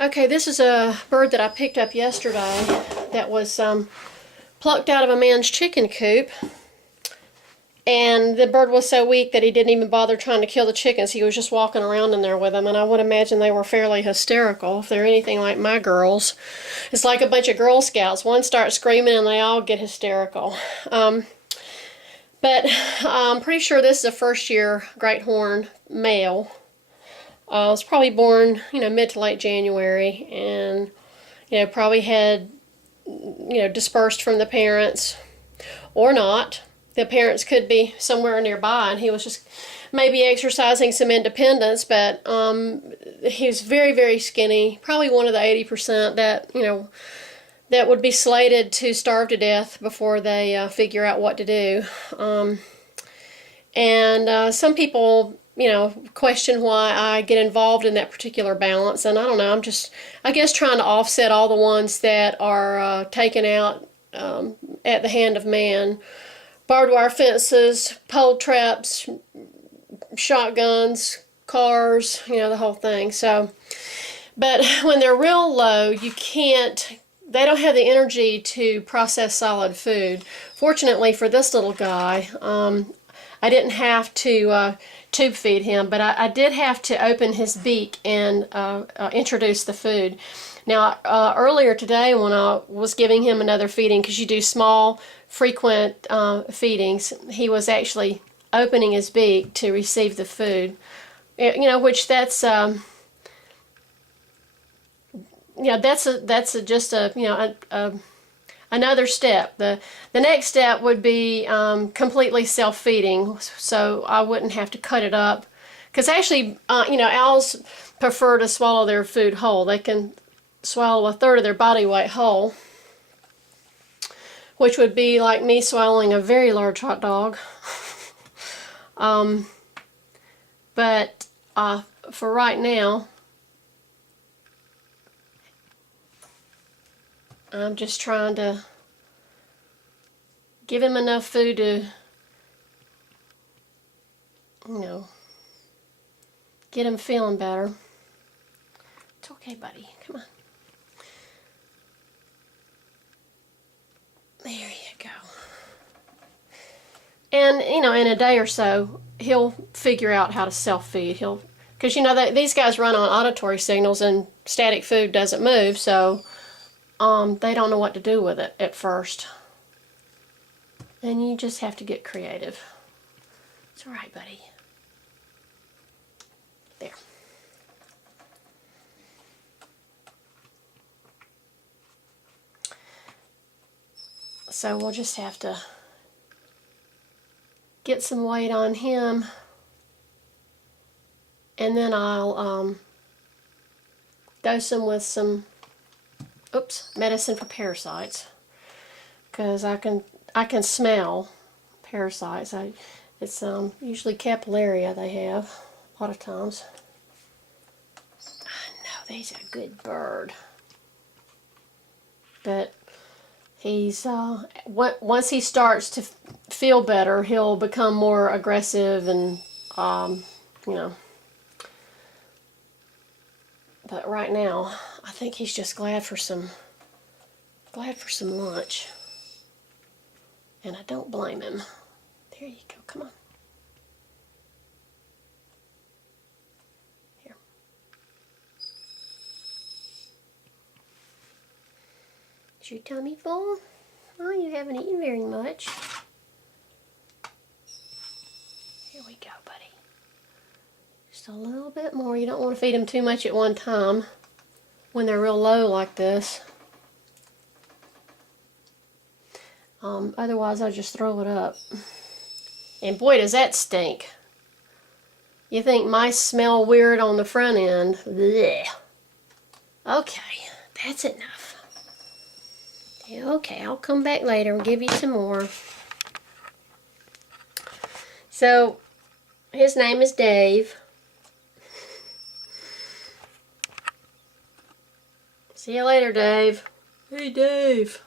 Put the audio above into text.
Okay, this is a bird that I picked up yesterday that was plucked out of a man's chicken coop. And the bird was so weak that he didn't even bother trying to kill the chickens. He was just walking around in there with them. And I would imagine they were fairly hysterical if they're anything like my girls. It's like a bunch of Girl Scouts. One starts screaming and they all get hysterical. But I'm pretty sure this is a first-year great horn male. It was probably born, mid to late January, and, probably had, dispersed from the parents, or not. The parents could be somewhere nearby, and he was just maybe exercising some independence, but he was very, very skinny, probably one of the 80% that, that would be slated to starve to death before they figure out what to do. And some people, question why I get involved in that particular balance. And I don't know, I'm just, I guess, trying to offset all the ones that are taken out at the hand of man. Barbed wire fences, pole traps, shotguns, cars, the whole thing. So, but when they're real low, you can't, they don't have the energy to process solid food. Fortunately for this little guy, I didn't have to tube feed him, but I did have to open his beak and introduce the food. Now, earlier today when I was giving him another feeding, because you do small, frequent feedings, he was actually opening his beak to receive the food. Which that's just another step. The next step would be completely self-feeding, so I wouldn't have to cut it up. Because actually, owls prefer to swallow their food whole. They can swallow a third of their body weight whole, which would be like me swallowing a very large hot dog. But for right now, I'm just trying to give him enough food to, get him feeling better. It's okay, buddy. Come on. There you go. And, in a day or so, he'll figure out how to self-feed. Because, these guys run on auditory signals and static food doesn't move, so they don't know what to do with it at first. And you just have to get creative. It's all right, buddy. There. So we'll just have to get some weight on him, and then I'll dose him with some medicine for parasites, because I can smell parasites. It's usually capillaria they have a lot of times. I know, he's a good bird, but he's once he starts to feel better, he'll become more aggressive and But right now, I think he's just glad for some lunch, and I don't blame him. There you go. Come on. Here. Is your tummy full? Oh, you haven't eaten very much. Here we go, buddy. Just a little bit more. You don't want to feed them too much at one time when they're real low like this. Otherwise, I'll just throw it up. And boy, does that stink. You think mice smell weird on the front end. Blech. Okay, that's enough. Okay, I'll come back later and give you some more. So, his name is Dave. See you later, Dave. Hey, Dave.